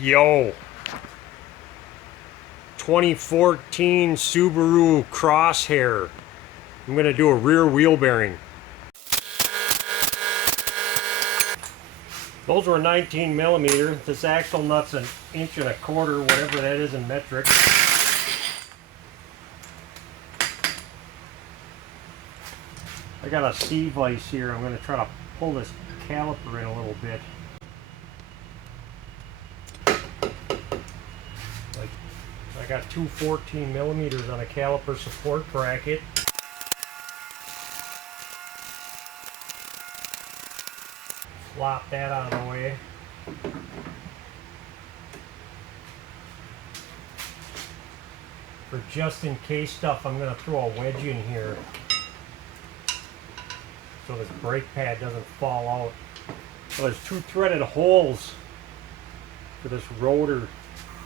Yo, 2014 Subaru Crosshair. I'm gonna do a rear wheel bearing. Those were 19 millimeter. This axle nut's 1.25 inches, whatever that is in metric. I got a C-vise here. I'm gonna try to pull this caliper in a little bit. I got two 14 millimeters on a caliper support bracket. Flop that out of the way. For just in case stuff, I'm going to throw a wedge in here so this brake pad doesn't fall out. So there's two threaded holes for this rotor.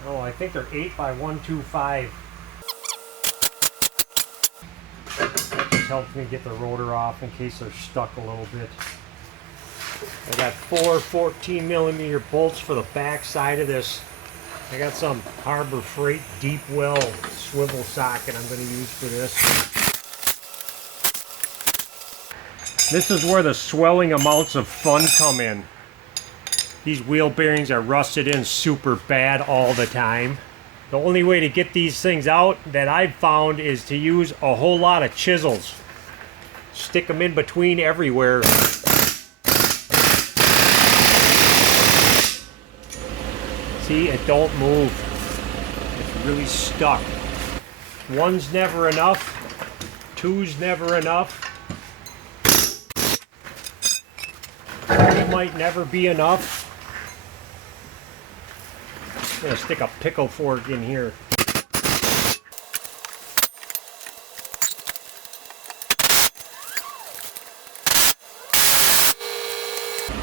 Oh, I think they're 8 by 125. That just helps me get the rotor off in case they're stuck a little bit. I got four 14 millimeter bolts for the back side of this. I got some Harbor Freight deep well swivel socket I'm going to use for this. This is where the swelling amounts of fun come in. These wheel bearings are rusted in super bad all the time. The only way to get these things out that I've found is to use a whole lot of chisels. Stick them in between everywhere. See, it don't move. It's really stuck. One's never enough. Two's never enough. Three might never be enough. I'm gonna stick a pickle fork in here.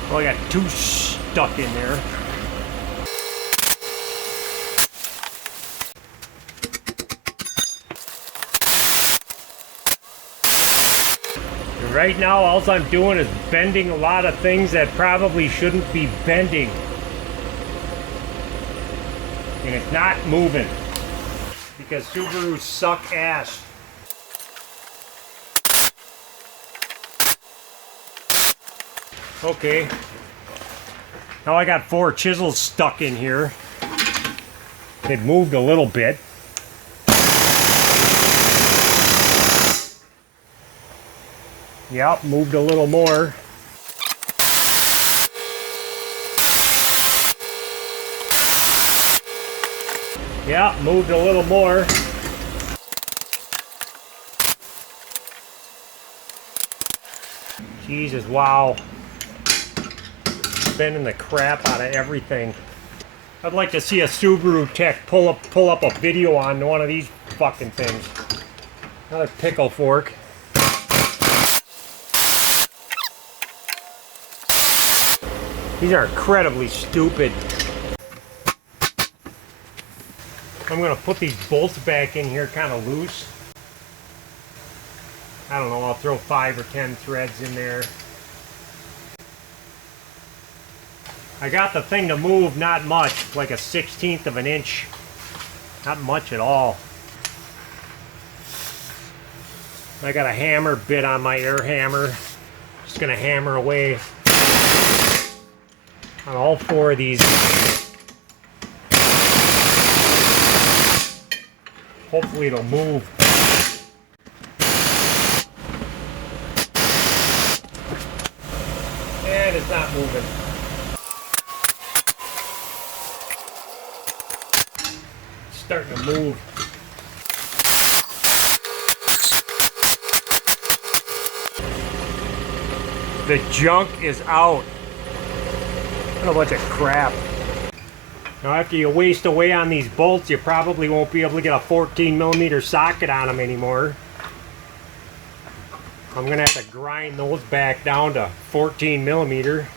Well, I got two stuck in there. And right now, all I'm doing is bending a lot of things that probably shouldn't be bending. And it's not moving because Subarus suck ass. Okay, now I got four chisels stuck in here. It moved a little bit. Yep, moved a little more. Yeah, moved a little more. Jesus, wow. Bending the crap out of everything. I'd like to see a Subaru tech pull up a video on one of these fucking things. Another pickle fork. These are incredibly stupid. I'm going to put these bolts back in here kind of loose. I don't know, I'll throw 5 or 10 threads in there. I got the thing to move not much, like a 1/16 of an inch. Not much at all. I got a hammer bit on my air hammer. Just going to hammer away on all 4 of these. Hopefully it'll move. And it's not moving. It's starting to move. The junk is out. What a bunch of crap. Now after you waste away on these bolts, you probably won't be able to get a 14 millimeter socket on them anymore. I'm going to have to grind those back down to 14 millimeter.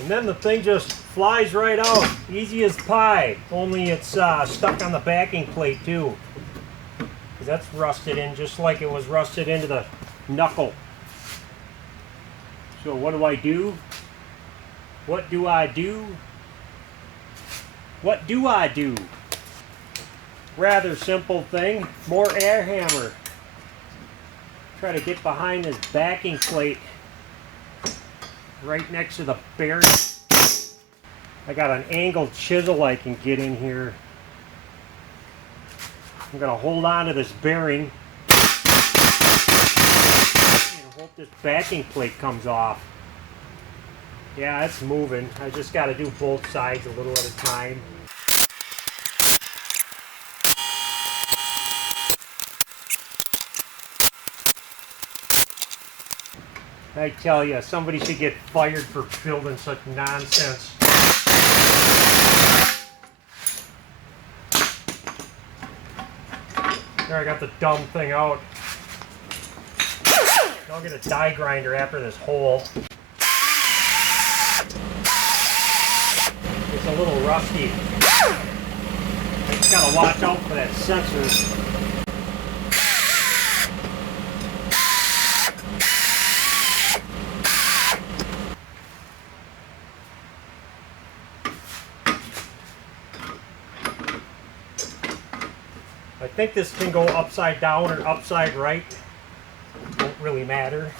And then the thing just flies right out, easy as pie, only it's stuck on the backing plate too. Because that's rusted in just like it was rusted into the knuckle. So what do I do? What do I do? What do I do? Rather simple thing. More air hammer. Try to get behind this backing plate right next to the bearing. I got an angled chisel I can get in here. I'm going to hold on to this bearing and hope this backing plate comes off. Yeah, it's moving. I just got to do both sides a little at a time. I tell you, somebody should get fired for building such nonsense. There, I got the dumb thing out. I'll get a die grinder after this hole. It's a little rusty. I just gotta watch out for that sensor. I think this can go upside down or upside right. Won't really matter.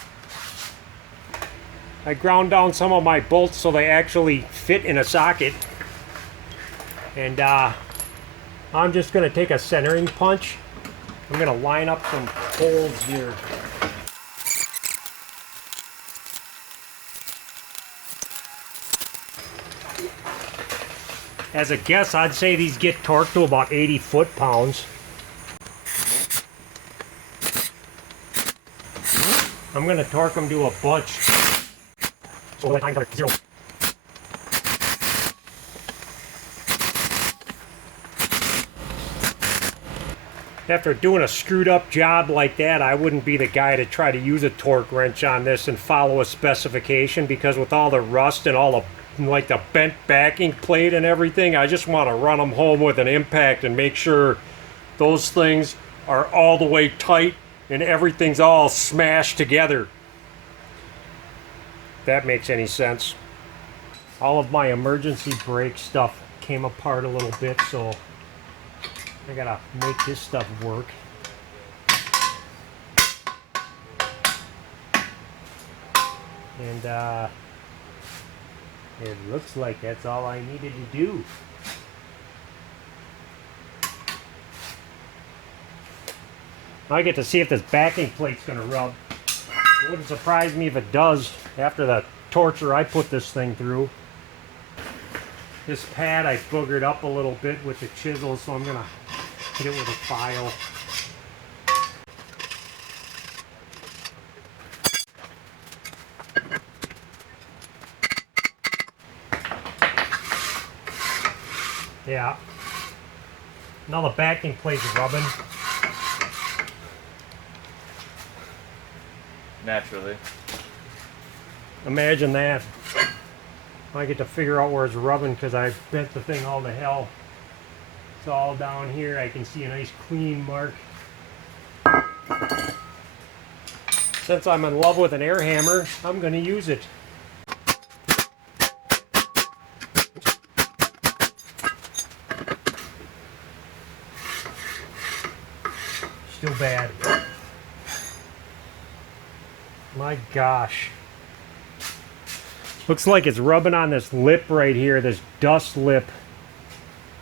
I ground down some of my bolts so they actually fit in a socket. And I'm just going to take a centering punch. I'm going to line up some holes here. As a guess, I'd say these get torqued to about 80 foot-pounds. I'm going to torque them to a bunch. So that time's 0. After doing a screwed up job like that, I wouldn't be the guy to try to use a torque wrench on this and follow a specification, because with all the rust and all the, like, the bent backing plate and everything, I just want to run them home with an impact and make sure those things are all the way tight and everything's all smashed together. If that makes any sense. All of my emergency brake stuff came apart a little bit, so I gotta make this stuff work. And it looks like that's all I needed to do. Now I get to see if this backing plate's gonna rub. It wouldn't surprise me if it does after the torture I put this thing through. This pad I boogered up a little bit with the chisel, so I'm gonna hit it with a file. Yeah. Now the backing plate's rubbing. Naturally. Imagine that. I get to figure out where it's rubbing because I bent the thing all to hell. It's all down here. I can see a nice clean mark. Since I'm in love with an air hammer, I'm going to use it. Still bad. My gosh. Looks like it's rubbing on this lip right here, this dust lip.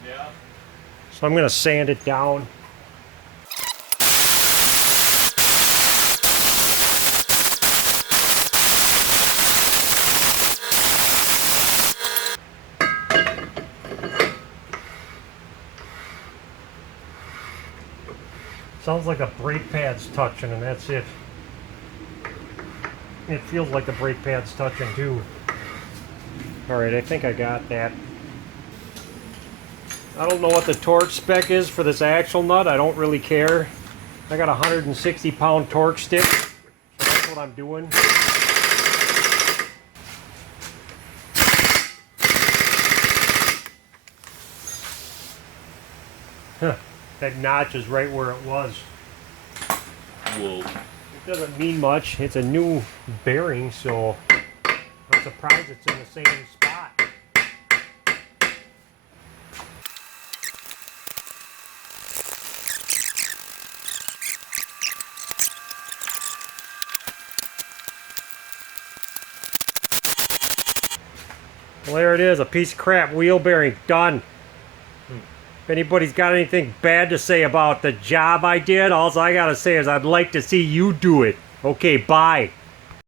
Yeah. So I'm going to sand it down. Sounds like a brake pad's touching, and that's it. It feels like the brake pad's touching too. Alright, I think I got that. I don't know what the torque spec is for this axle nut. I don't really care. I got a 160 pound torque stick, so that's what I'm doing. Huh, that notch is right where it was. Whoa. It doesn't mean much. It's a new bearing, so surprised it's in the same spot. Well, there it is, a piece of crap wheel bearing, done. If anybody's got anything bad to say about the job I did, all I gotta say is I'd like to see you do it. Okay, bye.